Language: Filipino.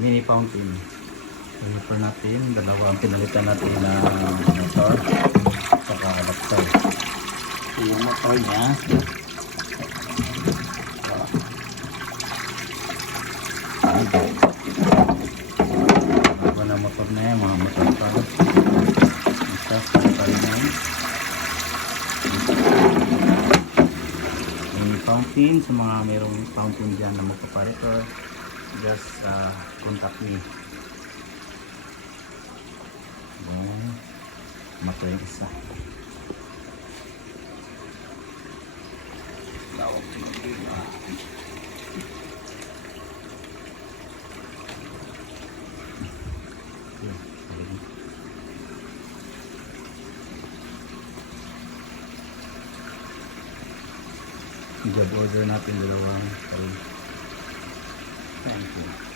mini fountain. Motor natin, dalawa ang pinalitan natin na motor saka adapter. Yung motor niya na motor na yan, mga motor pa isa sa yan yung fountain. Sa mga mayroong fountain dyan na magpaparitor, just contact me. Motor yung isa. Job order natin dalawang. Thank you.